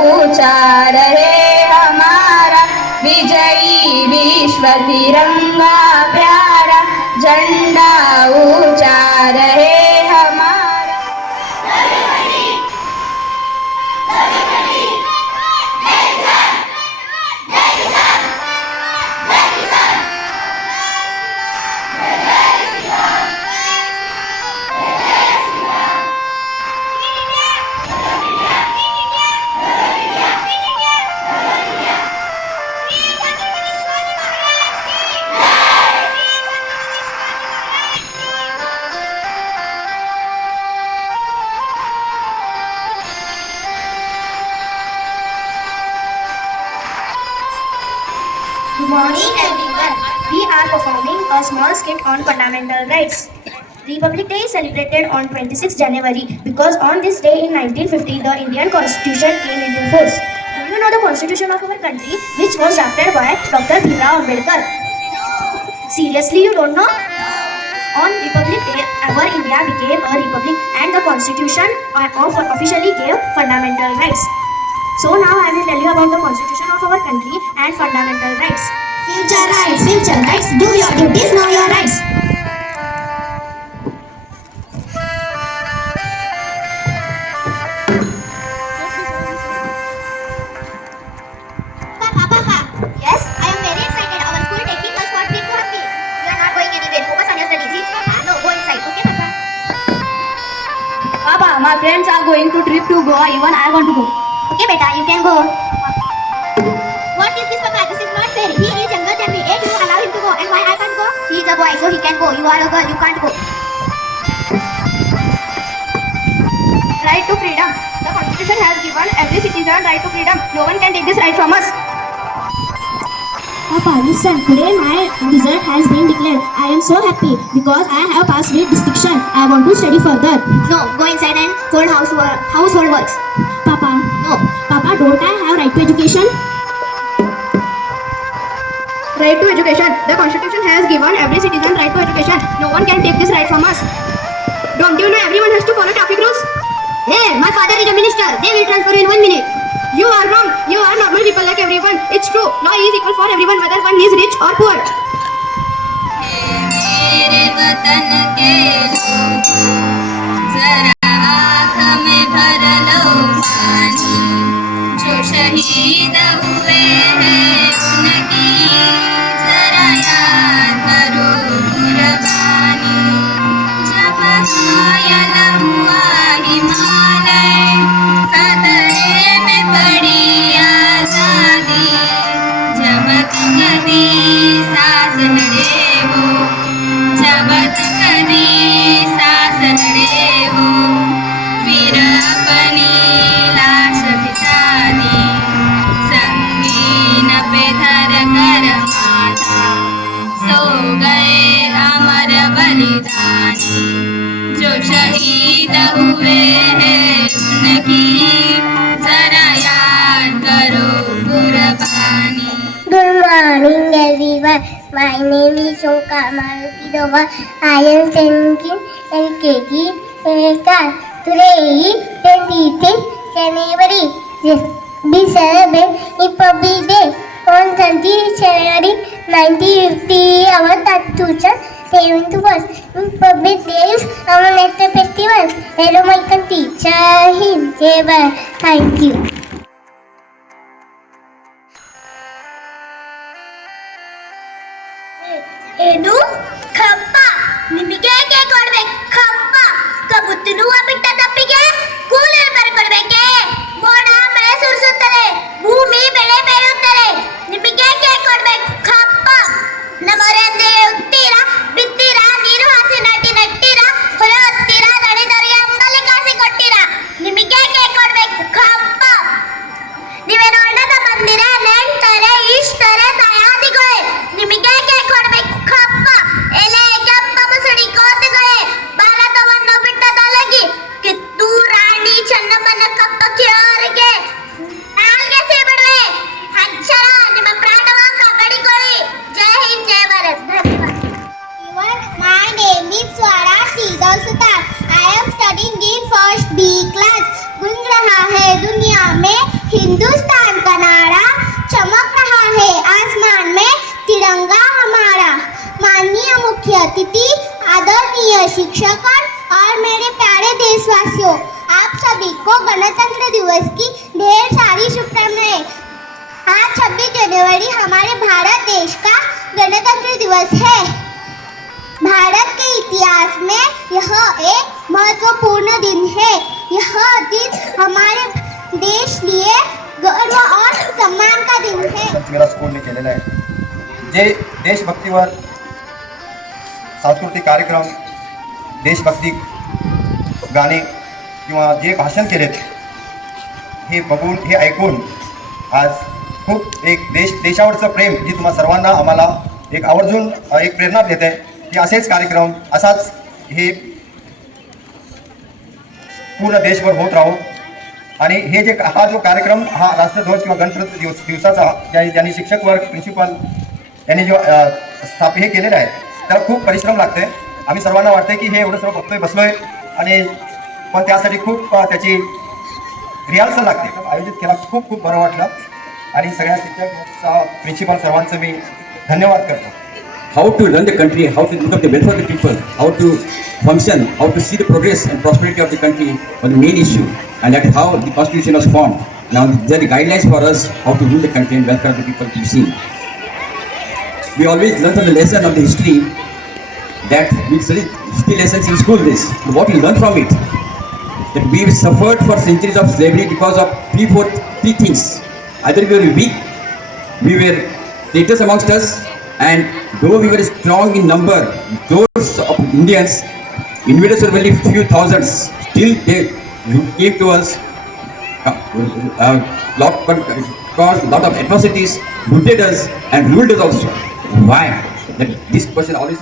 ऊंचा रहे हमारा, विजयी विश्व तिरंगा प्यारा, झंडा ऊंचा रहे हमारा। Good morning everyone. We are performing a small skit on fundamental rights. Republic Day is celebrated on 26 January because on this day in 1950 the Indian Constitution came into force. Do you know the Constitution of our country which was drafted by Dr. Bhimrao Ambedkar? Seriously, you don't know? On Republic Day, our India became a republic and the Constitution officially gave fundamental rights. So now I will tell you about the Constitution of our country and fundamental rights. Future rights, future rights. Do your duties, know your rights. Papa. Yes? I am very excited. Our school taking us for trip to Hampi. You are not going anywhere. Focus on your studies. Please, Papa. No, go inside. Okay, Papa? Papa, my friends are going to trip to Goa. Even I want to go. Okay, beta, you can go. What is this, Papa? This is not fair. He is younger than me. Yet you allow him to go. And why I can't go? He is a boy, so he can go. You are a girl. You can't go. Right to freedom. The Constitution has given every citizen right to freedom. No one can take this right from us. Papa, listen. Today my result has been declared. I am so happy because I have passed with distinction. I want to study further. No, go inside and fold household works. Papa, No. Papa, don't I have right to education? Right to education. The Constitution has given every citizen right to education. No one can take this right from us. Don't you know everyone has to follow traffic rules? Hey, my father is a minister. They will transfer in 1 minute. You are wrong. You are normal people like everyone. It's true. Law is equal for everyone, whether one is rich or poor. मेरे वतन के लोगों, जरा आँख में भर लो पानी, जो शहीद हुए हैं उनकी जरा याद करो कुर्बानी। जब घायल हुआ हिमालय, खतरे में पड़ी आजादी, जब कभी सांस लड़े हो, जब कभी सांस लड़े हो, वीर अपनी लाश बिछा दी, संगीन पे धर कर माथा, सो गए अमर बलिदानी, जो शहीद हुए हैं उनकी जरा याद करो कुर्बानी। Good morning everyone. My name is Shonka Maruti Dova. I am studying LKG class. Today is 26 January. We celebrate Republic Day. On 30 January 1950, our Constitution came into force. Republic Day is our national festival. Hello, my country. Jai Hind. Jai Bharat. Thank you. ಏನು ಕಪ್ಪ ನಿಮಗೆ ಹೇಗೆ ಕೊಡ್ಬೇಕು ಕಪ್ಪ ಕಬುತ್ತುನುವ ಬಿಟ್ಟ ತಪ್ಪಿಗೆ ಕೂಲಿ ಬರ್ಕೊಡ್ಬೇಕೆ ಮೋಡ ಮಳೆ ಸುರಿಸುತ್ತದೆ ಭೂಮಿ ಬೆಳೆ ಬೆಳೆಯುತ್ತದೆ ನಿಮಗೆ ಹೇಗೆ ಕೊಡ್ಬೇಕು ಕಪ್ಪ ನಮ್ಮವರೆಂದೇ ಉತ್ತೀರಾ ಬಿತ್ತೀರಾ ನೀರು ಹಾಸಿ ನಟ್ಟಿರಾ ಹೊರ ಹೊತ್ತೀರಾ ದಣಿದರಿಗೆ ಅಂಬಲಿ ಕಾಸಿ ಕೊಟ್ಟಿರಾ ನಿಮಗೆ ಹೇಗೆ ಕೊಡ್ಬೇಕು ಕಪ್ಪ ನೀವೇನೋ ಅಣ್ಣನ ಬಂದಿರ ನೆಂಟರೆ ಇಷ್ಟರೆ ದಯಾದಿಗಳೇ ನಿಮಗೆ ಹೇಗೆ ಕೊಡ್ಬೇಕು ಕಪ್ಪ ಎಲೆ ಕೆಂಪ ಮುಸುಡಿ ಕೋತಿಗಳೇ ಭಾರತವನ್ನು ಬಿಟ್ಟ ತಲಗಿ ಕಿತ್ತೂರು ರಾಣಿ ಚೆನ್ನಮ್ಮನ ಕಪ್ಪ ಕಿಯೋರಿಗೆ ನಾಲ್ಗೆ ಸೇಬಿಡುವೆ ಅಕ್ಷರ ನಿಮ್ಮ ಪ್ರಾಣವ ಕಾಪಾಡಿಕೊಳ್ಳಿ ಜೈ ಹಿಂದ್ ಜೈ ಭಾರತ್ ಧನ್ಯವಾದ My name is Swara Sidal Sutar. I am studying in first B class. गुंज रहा है दुनिया में जनवरी हमारे भारत देश का गणतंत्र दिवस है। भारत के इतिहास में यह एक महत्वपूर्ण दिन है। यह दिन हमारे देश लिए गर्व और सम्मान का दिन है। मेरा स्कूलने केलेला आहे, जे देशभक्तीवर सांस्कृतिक कार्यक्रम, देशभक्ती गाणे किंवा जे भाषण केलेत, हे बघून हे ऐकून आज खूप एक देशावरचं प्रेम जी तुम्हा सर्वांना आम्हाला एक आवर्जून एक प्रेरणा देत आहे की असेच कार्यक्रम असाच हे पूर्ण देशभर होत राहो। आणि हे जे हा जो कार्यक्रम हा राष्ट्रध्वज किंवा गणतंत्र दिवसाचा ज्यांनी शिक्षक वर्ग प्रिन्सिपल यांनी जो हे केलेलं आहे त्याला खूप परिश्रम लागते। आम्ही सर्वांना वाटते की हे एवढं सर्व बघतोय बसलोय आणि पण त्यासाठी खूप त्याची रिहर्सल लागते। आयोजित केला खूप खूप बरं वाटलं आणि सगळ्या शिक्षक प्रिन्सिपल सर्वांचं मी धन्यवाद करतो। How to run the country, how to look at the welfare of the people, how to function, how to see the progress and prosperity of the country was the main issue, and that's how the constitution was formed. Now there are the guidelines for us how to rule the country and welfare of the people to be seen. We always learn from the lesson of the history that we study history lessons in school. This what we learn from it, that we suffered for centuries of slavery because of three things. Either we were weak, we were traitors amongst us, and though we were strong in number, those of Indians, invaders were only few thousands, still they came to us, caused a lot of atrocities, looted us and ruled us also. Why? That this question always